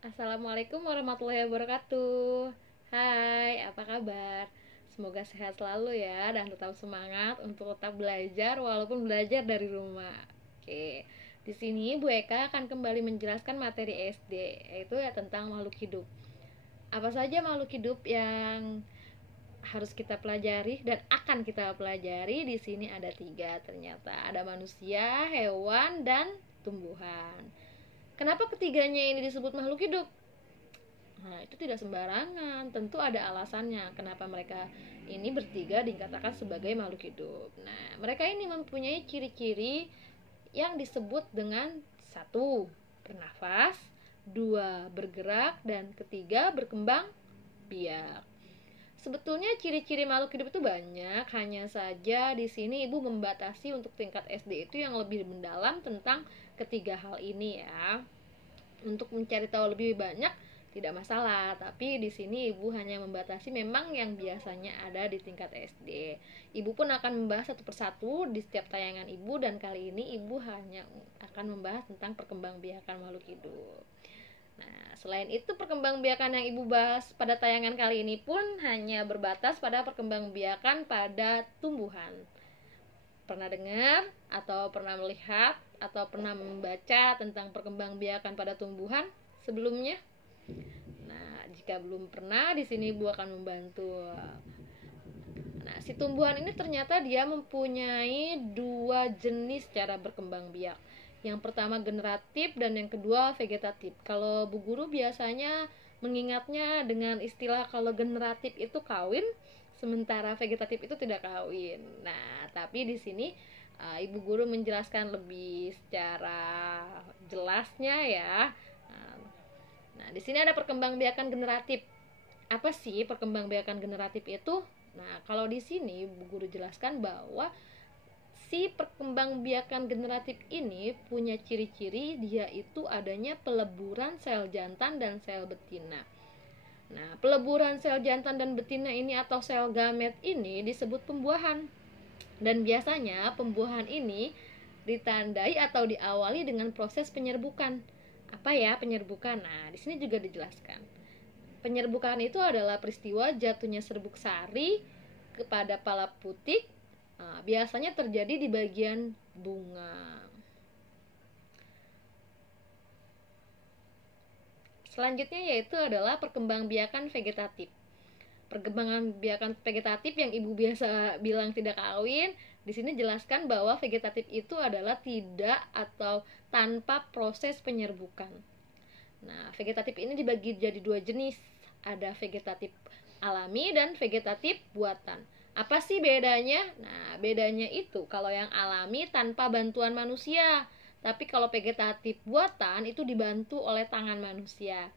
Assalamualaikum warahmatullahi wabarakatuh. Hai, apa kabar? Semoga sehat selalu ya dan tetap semangat untuk tetap belajar walaupun belajar dari rumah. Oke. Di sini Bu Eka akan kembali menjelaskan materi SD, yaitu ya tentang makhluk hidup. Apa saja makhluk hidup yang harus kita pelajari dan akan kita pelajari di sini ada tiga ternyata. Ada manusia, hewan, dan tumbuhan. Kenapa ketiganya ini disebut makhluk hidup? Nah, itu tidak sembarangan, tentu ada alasannya kenapa mereka ini bertiga dikatakan sebagai makhluk hidup. Nah, mereka ini mempunyai ciri-ciri yang disebut dengan satu, bernafas, dua, bergerak, dan ketiga, berkembang biak. Sebetulnya ciri-ciri makhluk hidup itu banyak, hanya saja di sini Ibu membatasi untuk tingkat SD itu yang lebih mendalam tentang ketiga hal ini ya. Untuk mencari tahu lebih banyak tidak masalah, tapi di sini Ibu hanya membatasi memang yang biasanya ada di tingkat SD. Ibu pun akan membahas satu persatu di setiap tayangan Ibu, dan kali ini Ibu hanya akan membahas tentang perkembangbiakan makhluk hidup. Nah, selain itu perkembangbiakan yang Ibu bahas pada tayangan kali ini pun hanya berbatas pada perkembangbiakan pada tumbuhan. Pernah dengar atau pernah melihat atau pernah membaca tentang perkembangbiakan pada tumbuhan sebelumnya? Nah, jika belum pernah, di sini Ibu akan membantu. Nah, si tumbuhan ini ternyata dia mempunyai dua jenis cara berkembang biak. Yang pertama generatif dan yang kedua vegetatif. Kalau Bu Guru biasanya mengingatnya dengan istilah kalau generatif itu kawin, sementara vegetatif itu tidak kawin. Nah, tapi di sini Ibu Guru menjelaskan lebih secara jelasnya ya. Nah, di sini ada perkembangbiakan generatif. Apa sih perkembangbiakan generatif itu? Nah, kalau di sini Bu Guru jelaskan bahwa si perkembangbiakan generatif ini punya ciri-ciri dia itu adanya peleburan sel jantan dan sel betina. Nah, peleburan sel jantan dan betina ini atau sel gamet ini disebut pembuahan. Dan biasanya pembuahan ini ditandai atau diawali dengan proses penyerbukan. Apa ya penyerbukan? Nah, di sini juga dijelaskan. Penyerbukan itu adalah peristiwa jatuhnya serbuk sari kepada pala putik. Nah, biasanya terjadi di bagian bunga. Selanjutnya yaitu adalah perkembangbiakan vegetatif. Perkembangan biakan vegetatif yang Ibu biasa bilang tidak kawin, di sini jelaskan bahwa vegetatif itu adalah tidak atau tanpa proses penyerbukan. Nah, vegetatif ini dibagi jadi dua jenis. Ada vegetatif alami dan vegetatif buatan. Apa sih bedanya? Nah, bedanya itu kalau yang alami tanpa bantuan manusia. Tapi kalau vegetatif buatan itu dibantu oleh tangan manusia.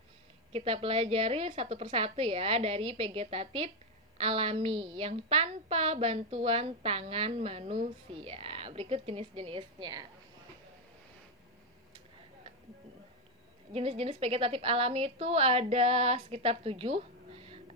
Kita pelajari satu persatu ya dari vegetatif alami yang tanpa bantuan tangan manusia. Berikut jenis-jenisnya. Jenis-jenis vegetatif alami itu ada sekitar 7.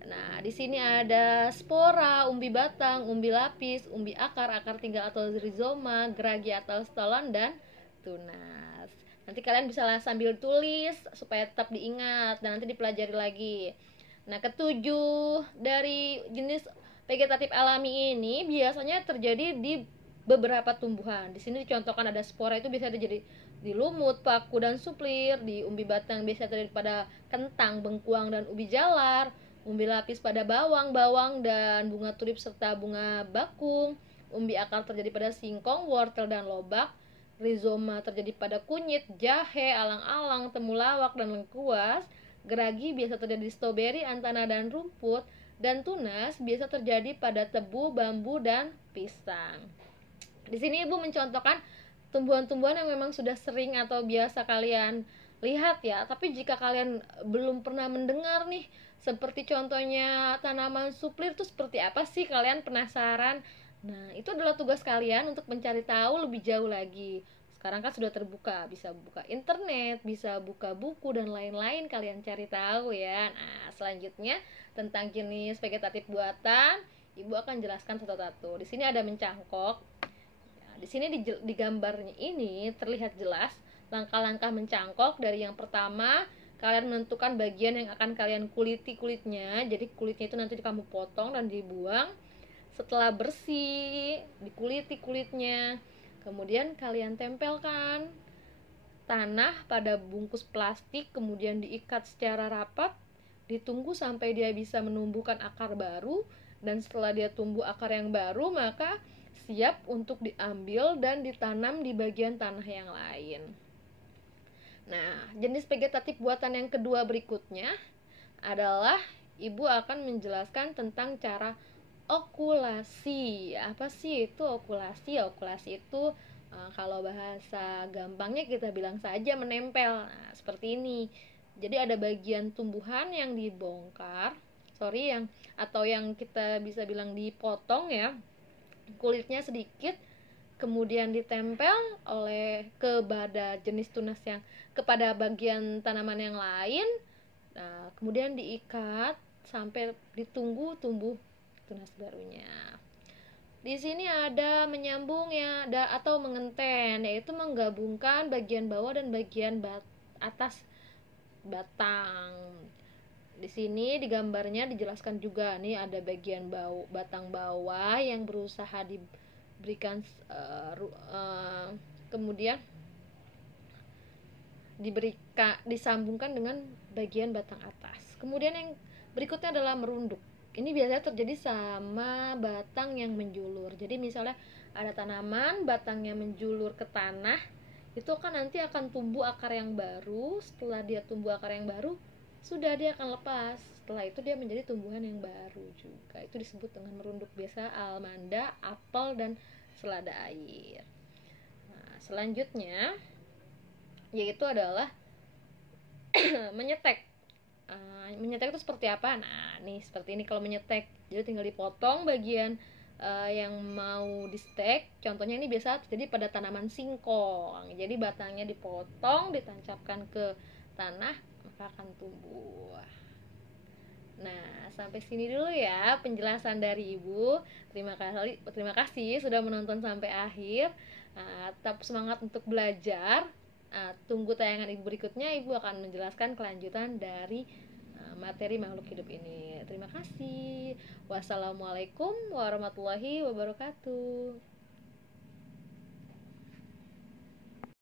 Nah, di sini ada spora, umbi batang, umbi lapis, umbi akar, akar tinggal atau rizoma, geragi atau stolon, dan tunas. Nanti kalian bisa sambil tulis supaya tetap diingat dan nanti dipelajari lagi. Nah, ketujuh dari jenis vegetatif alami ini biasanya terjadi di beberapa tumbuhan. Di sini dicontohkan ada spora itu bisa terjadi di lumut, paku, dan suplir. Di umbi batang bisa terjadi pada kentang, bengkuang, dan ubi jalar. Umbi lapis pada bawang, bawang, dan bunga tulip serta bunga bakung. Umbi akar terjadi pada singkong, wortel, dan lobak. Rizoma terjadi pada kunyit, jahe, alang-alang, temulawak, dan lengkuas. Geragi biasa terjadi di stroberi, antana, dan rumput. Dan tunas biasa terjadi pada tebu, bambu, dan pisang. Di sini Ibu mencontohkan tumbuhan-tumbuhan yang memang sudah sering atau biasa kalian lihat ya. Tapi jika kalian belum pernah mendengar nih, seperti contohnya tanaman suplir itu seperti apa sih? Kalian penasaran? Nah, itu adalah tugas kalian untuk mencari tahu lebih jauh lagi. Sekarang kan sudah terbuka, bisa buka internet, bisa buka buku dan lain-lain, kalian cari tahu ya. Nah, selanjutnya tentang jenis vegetatif buatan, Ibu akan jelaskan satu-satu. Di sini ada mencangkok. Nah, di sini di gambarnya ini terlihat jelas langkah-langkah mencangkok dari yang pertama kalian menentukan bagian yang akan kalian kuliti kulitnya. Jadi kulitnya itu nanti kamu potong dan dibuang. Setelah bersih, dikuliti kulitnya, kemudian kalian tempelkan tanah pada bungkus plastik, kemudian diikat secara rapat, ditunggu sampai dia bisa menumbuhkan akar baru, dan setelah dia tumbuh akar yang baru, maka siap untuk diambil dan ditanam di bagian tanah yang lain. Nah, jenis vegetatif buatan yang kedua berikutnya adalah ibu akan menjelaskan tentang cara okulasi. Apa sih itu okulasi? Okulasi itu kalau bahasa gampangnya kita bilang saja menempel. Nah, seperti ini. Jadi ada bagian tumbuhan yang dibongkar, atau yang kita bisa bilang dipotong ya, kulitnya sedikit, kemudian ditempel oleh kepada jenis tunas yang kepada bagian tanaman yang lain. Nah, kemudian diikat sampai ditunggu tumbuh tunas barunya. Di sini ada menyambung ya, atau mengenten, yaitu menggabungkan bagian bawah dan bagian atas batang. Di sini di gambarnya dijelaskan juga nih, ada bagian batang bawah yang berusaha diberikan kemudian disambungkan dengan bagian batang atas. Kemudian yang berikutnya adalah merunduk. Ini biasanya terjadi sama batang yang menjulur. Jadi misalnya ada tanaman batangnya menjulur ke tanah, itu kan nanti akan tumbuh akar yang baru. Setelah dia tumbuh akar yang baru, sudah dia akan lepas. Setelah itu dia menjadi tumbuhan yang baru juga. Itu disebut dengan merunduk. Biasa almanda, apel, dan selada air. Nah, selanjutnya yaitu adalah menyetek. Menyetek itu seperti apa? Nah, nih seperti ini kalau menyetek. Jadi tinggal dipotong bagian yang mau di stek. Contohnya ini biasa terjadi pada tanaman singkong. Jadi batangnya dipotong, ditancapkan ke tanah, maka akan tumbuh. Nah, sampai sini dulu ya penjelasan dari Ibu. Terima kasih sudah menonton sampai akhir. Tetap semangat untuk belajar. Tunggu tayangan Ibu berikutnya. Ibu akan menjelaskan kelanjutan dari materi makhluk hidup ini. Terima kasih. Wassalamualaikum warahmatullahi wabarakatuh.